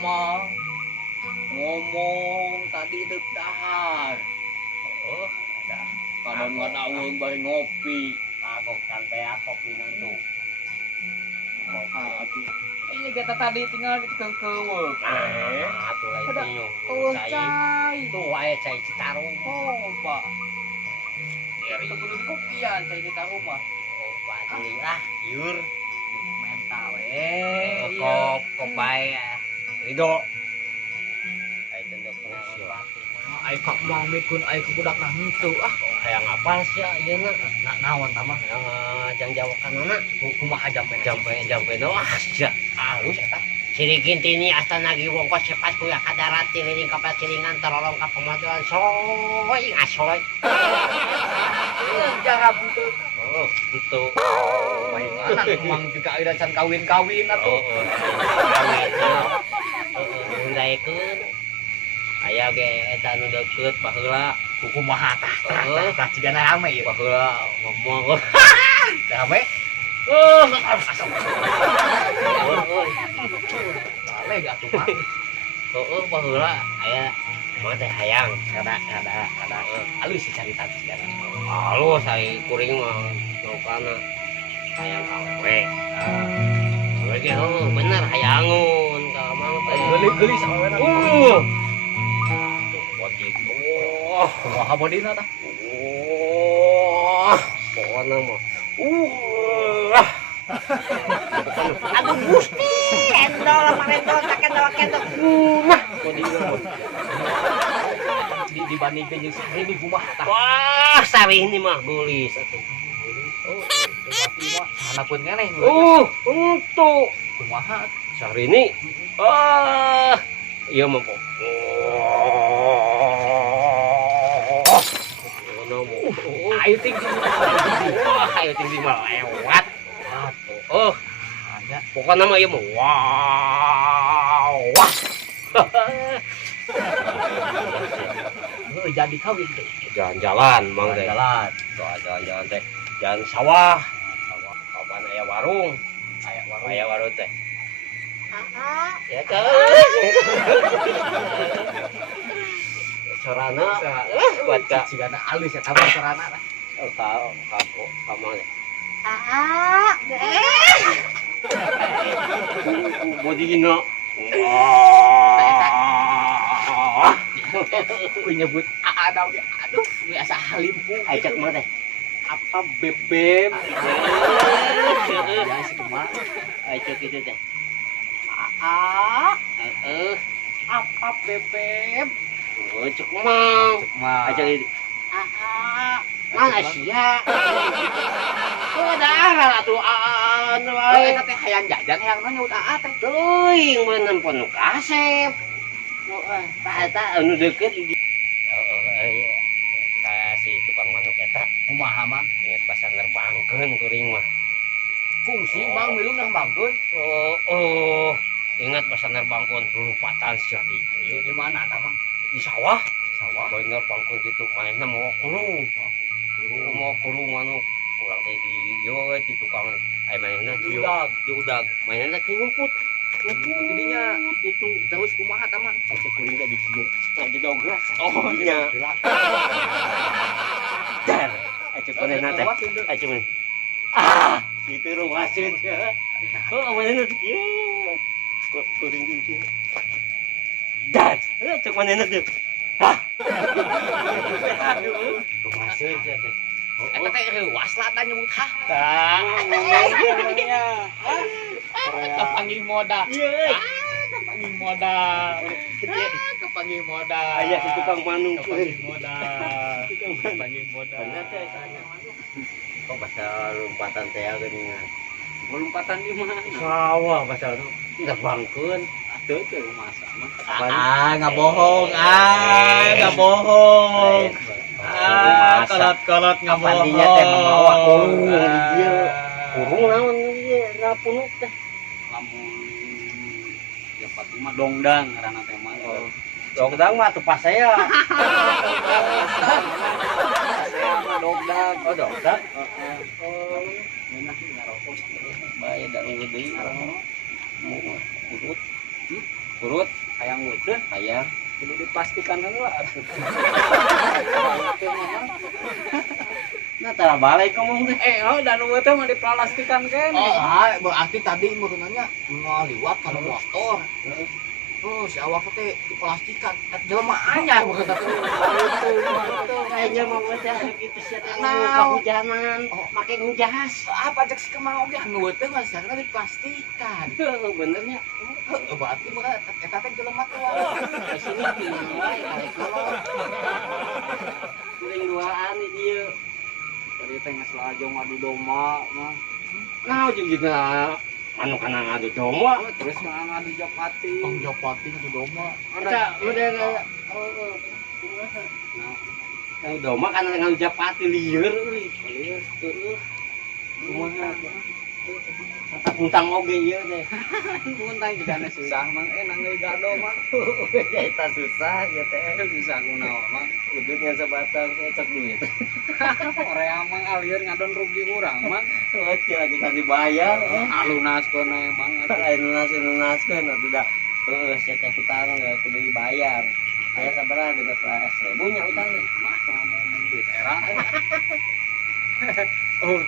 mah ngomong tadi deg-dahan. Oh, ada. Kadang ngadaweung bari ngopi. Aku santai apa pinang tuh. Atuh. Ini kita tadi tinggal di keukeuk. Atuh lain Ada. nyung. Oh, cai. Tuh wae cai Citarum. Oh, Pak. Dari Kita kudu di kopian cai di rumah. oh pasti ah yur. Mental Kop bae. Ridho. Ai tendok pengasih. Ai kak mau mikun ai ku budak nah henteu ah. Hayang apal sia ieu na naon tah mah jang jawakanana Kumaha jampe wah sia halus eta sirikin tini astana gi wongkos cepat ku ya kadarat tililing kapal kiringan terolong ka pemaduan soy ngasoy Jangan butuh. oh itu Baik anak emang juga ada can kawin-kawin atuh. kawin mundaekeun aya ge eta nu deukeut baheula Kumaha tah cigana rame ieu. baheula ngomong Rame. Balik atuh mah. Heeh, baheula aya emang teh hayang Ada alus sih carita cigana. halus ai kuring mah laukana hayang kawe ge bener hayangun ka mang teh Geuli-geuli sampean. wajib Kumaha bodina tah? pokona mah Aduh Gusti, endol marendol takendol kendol. bodina Dibandingkeun jeung sari minggu mah tah. wah sari ini mah gulis atuh Hanapun keneh. untuk Kumaha? sari ini iya mah kok Ayo tinggi. ayo tinggi mah lewat oh Ada. pokoknya mah ieu mah wow wah Jadi kawin teh. jalan-jalan mang teh Jalan. jalan-jalan teh jalan sawah kapan aya warung aya warung teh ya kan sorana buat ka Cigana alus ya tambah sarana tah. kamu kamu bodina Ku nyebut ada ge. Aduh, biasa halimpu. ajak mah teh Apa bebem? Ya si kumaha. ajak itu teh Apa bebem? ajak mah Mah. ajak itu mana sia udah atuh anu Ai wae teh hayang jajan hayang nanya udah teh. teuing beunang penuh kasep tah eta anu deukeut di si tukang manuk eta Kumaha mah? inget pasar nerbangkeun kuring mah Fungsi mang milu nembangkeun. ingat pasar nerbangkeun lupatan sia Di mana tah mang? di sawah Sawah. bae nerbangkeun kitu manehna mau kulung manuk kurang teh di ieu we ti tukang aya manehna diudag manehna ki ngumput Jadinya itu terus kumaha tah mang? asa kuring teh di kieu jedogras Oh nya dar ecek manehna teh ecek maneh itu ruasin ya manehna di kieu kok kuring di kieu dar ecek manehna teh ruasin ya teh Eta teh reuas lah tah nyebut hah. tah Kepanggih moda. ieu Kepanggih moda. Kepanggih moda. aya si tukang manuk Kepanggih moda. Kepanggih moda. bener teh tanya kok bahasa lompatan teh geuningan Lompatan di mana? sawah bahasa nu nerbangkeun atuh teh masa mah Nggak bohong. Nggak bohong. Kolot nggak bohong. Pandinya teh memawa kurung dia kurung naon ieu ngapunuk teh Lamun ya 45 dongdang karena teh mah. dongdang mah tuh pas saya Dongdang. oh dongdang Enak ngarokok. bae da deui urut Urut hayang weuh hayang kudu dipastikan heula atuh. nah tara balik ngomong teh Dan weuh teh mah diplastikan kene. Berarti tadi menurutnya mau liwat kalau motor. Oh, si awak teh diplastikan. Jelema anyar berkata tuh. kayaknya mau teh anu kitu sia teh Nah. kehujanan make ngejas Apa cek si kemau ge anu teh mah sareng diplastikan. benernya Berarti eta teh jelema tua. di sini gimana wae balik kolot kuring duaan di dieu Tadi teh geus lajong adu domba mah. nah juga anu kana ngadu domba Terus mah ngadu japati. Oh, Japati itu domba. ada model Kang domba kan ngadu japati lieur euy lieur heueuh kumaha kata puntang oge ieu teh Puntang juga susah mang nangeuy gado mah. eta susah ya teh Susah kunaon mah. udutnya sebatang cek duit Korea mang alieur ngadon rugi urang mah. Oke lagi tadi bayar Alunas kono emang lunaskeun atuh da sia teh hutang kudu dibayar aya sabaraha 12.000 nya utangnya mah ngomong duit era.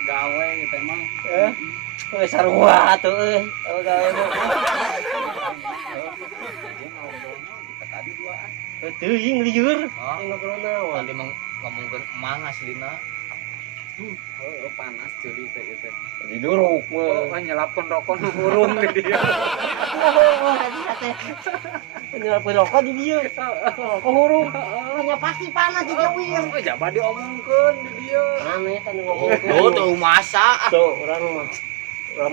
Gawe gitu emang. sarua atuh gawe mah Tadi duaan. teuing lieur Oh, ngobrol naon tadi ngomongkeun emang aslina. Panas jadi teh itu. di duruk Oh, nyelapkeun rokok nu burung di dieu. nyelapkeun rokok di dieu rokok hurung nya pasti panas di jauh Oh, jaba diomongkeun di dieu. aneh kan ngomongkeun Tuh masa. tuh urang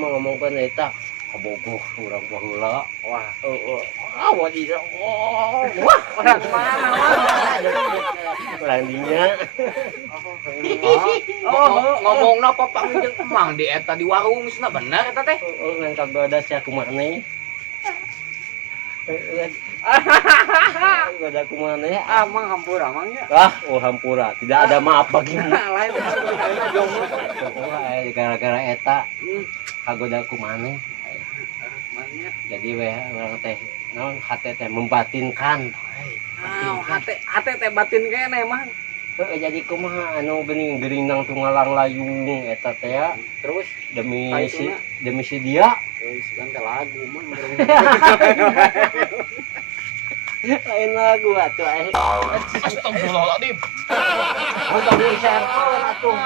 mah ngomongkeun eta kabogoh urang baheula wah wadi wah Orang mana mah? urang dinya Ngomongna papang jeung emang di eta di warung geusna bener eta teh. ngan kagoda sia kumaneh goda kumaneh Mang hampura mang ya. hampura tidak ada maaf bagimu Lain sebenarnya jomblo. gara-gara eta kagoda kumaneh Mangnya. jadi weh urang teh naon hate teh membatinkan Hate teh batin kene mah. jadi kumaha anu geuning nang tunggalang layung eta teh ya. Terus demi si dia Kan ke lagu mah. lain lagu atuh Astagfirullahaladzim. untuk di-share atuh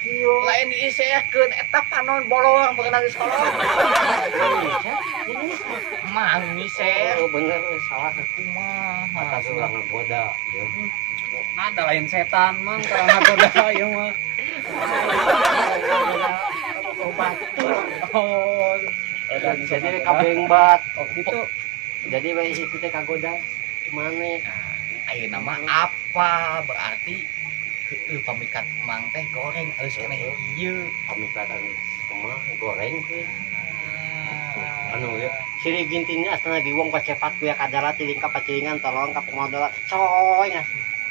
kieu Lain diisekeun eta panon bolong beunang geus kolot. Emang ngise. bener salah Kumaha? atas urang ngagoda Ada lain setan mang karena goda ieu mah. Oh. jadi kabengbat Oh gitu. jadi weh itu teh kagoda maneh Ayeuna mah apa berarti pamikat emang teh goreng geus keneh ieu. pamikatan kumaha goreng anu ya siri gintinnya asna giwong pacepat kuya kadara tiling ka pacilingan tolong ka pemodola coy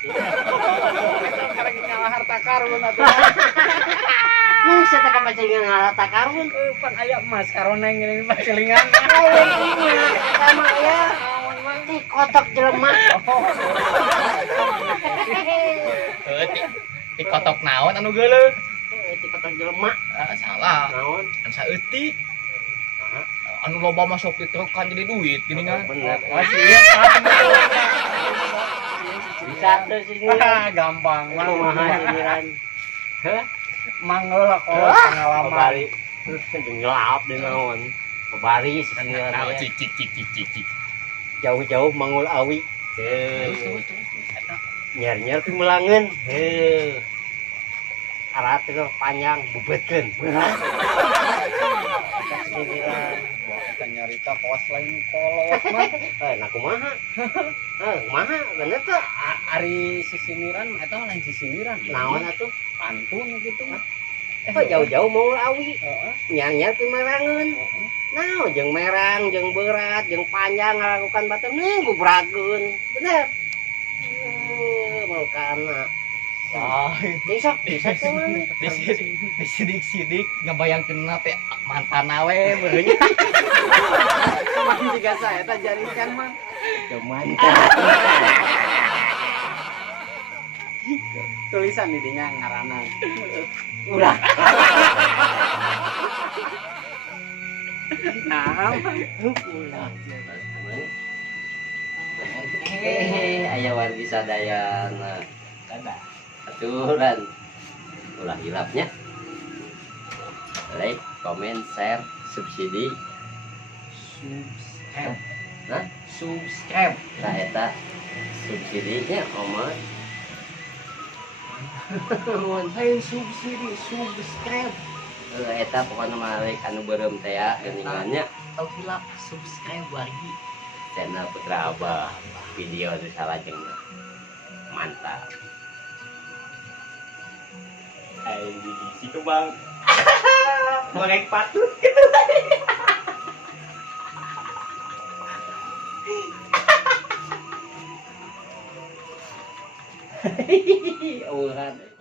Karek nyala harta karun atuh. nah saya tak pacilingan harta karun Pan aya emas karoneng ini pacilingan. sama ya ti kotok jelema Ti kotok naon anu geuleuh? ti kotok jelema Salah. naon Kan saeutik. Anu loba masuk di truk kan jadi duit gini kan. bener Masih ieu bisa tuh sini gampang mah. kumaha siniran Mangel lah kalau pengalaman. bari ngelap di naon bari siniran Nah, ya. cik. jauh-jauh mangul awi nyer-nyer pimelangeun arat itu panjang bebetkeun berat siniran Kita nyarita pos lain kolot mah. nah kumaha kumaha bener tuh Ari sisiniran eta lain sisiniran. naon atuh Pantun gitu. jauh-jauh mangul awi Heeh. nyer-nyer pimelangeun naon jeung merang jeung berat jeung panjang ngalakukan batu nih gubrageun bener mau kana Bisa tuh mana? Disidik-sidik ngebayangkeun teh mantan awe beureunya. Makin juga saya tak jaringan mah. Mantap. Tulisan di dinya ngaranna. Ulah. Nah, Ulah. Aya wargi sadayana. Aturan. Ulah hilapnya. Like, comment, share, subsidi. Subscribe. Hah? Subscribe. Nah, eta subsidinya omah. Lain subsidi, subscribe. Eta pokoknya malik anu beureum teh ya geuningannya Tau hilap subscribe wargi. channel Putra Abah video di salajengna. Mantap. ai si kebang. Goreng patut gitu. Ulah.